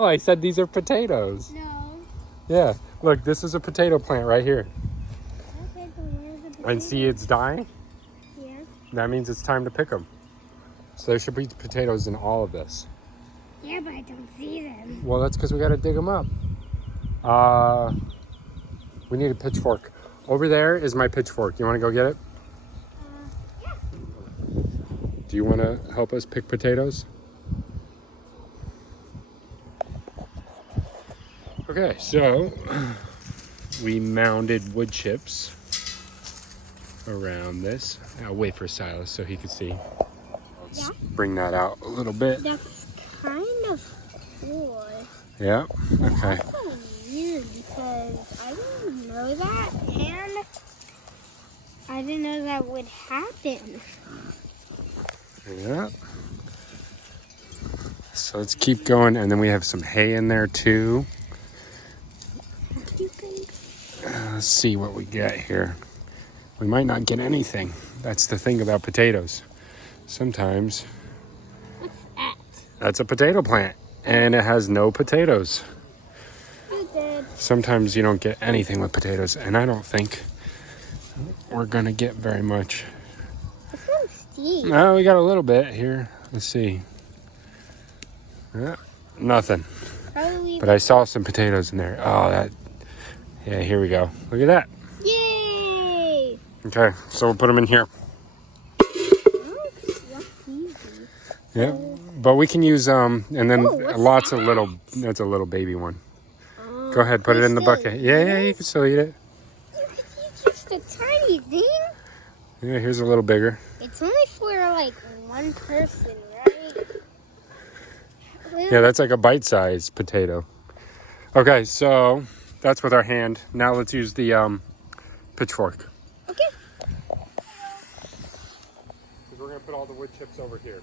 Oh, I said these are potatoes. No. Yeah, look, this is a potato plant right here. Okay, so where's the potato? And see it's dying? Yeah. That means it's time to pick them. So there should be potatoes in all of this. Yeah, but I don't see them. Well, that's because we got to dig them up. We need a pitchfork. Over there is my pitchfork. You want to go get it? Yeah. Do you want to help us pick potatoes? Okay, so we mounded wood chips around this. I'll wait for Silas so he can see. Let's bring that out a little bit. That's kind of cool. Yeah, okay. That's so weird because I didn't know that, and I didn't know that would happen. Yeah. So let's keep going, and then we have some hay in there too. Let's see what we get here. We might not get anything. That's the thing about potatoes. Sometimes What's that? that's a potato plant, and it has no potatoes. You did. Sometimes you don't get anything with potatoes, and I don't think we're gonna get very much. It's kind of steep. No, we got a little bit here. Let's see. Yeah, nothing. Probably. But I saw some potatoes in there. Oh, that. Yeah, here we go. Look at that. Yay! Okay, so we'll put them in here. Oh, that's easy. Yeah, but we can use and then what's lots of that? little. That's a little baby one. Go ahead, put it in the bucket. Yeah, you can still eat it. It's just a tiny thing. Yeah, here's a little bigger. It's only for like one person, right? Yeah, that's like a bite-sized potato. Okay, so that's with our hand. Now let's use the pitchfork. Okay. We're gonna put all the wood chips over here.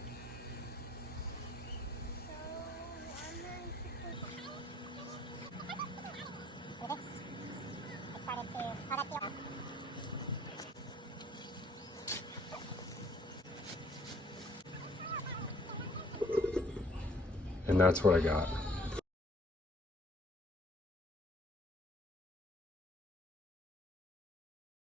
And that's what I got.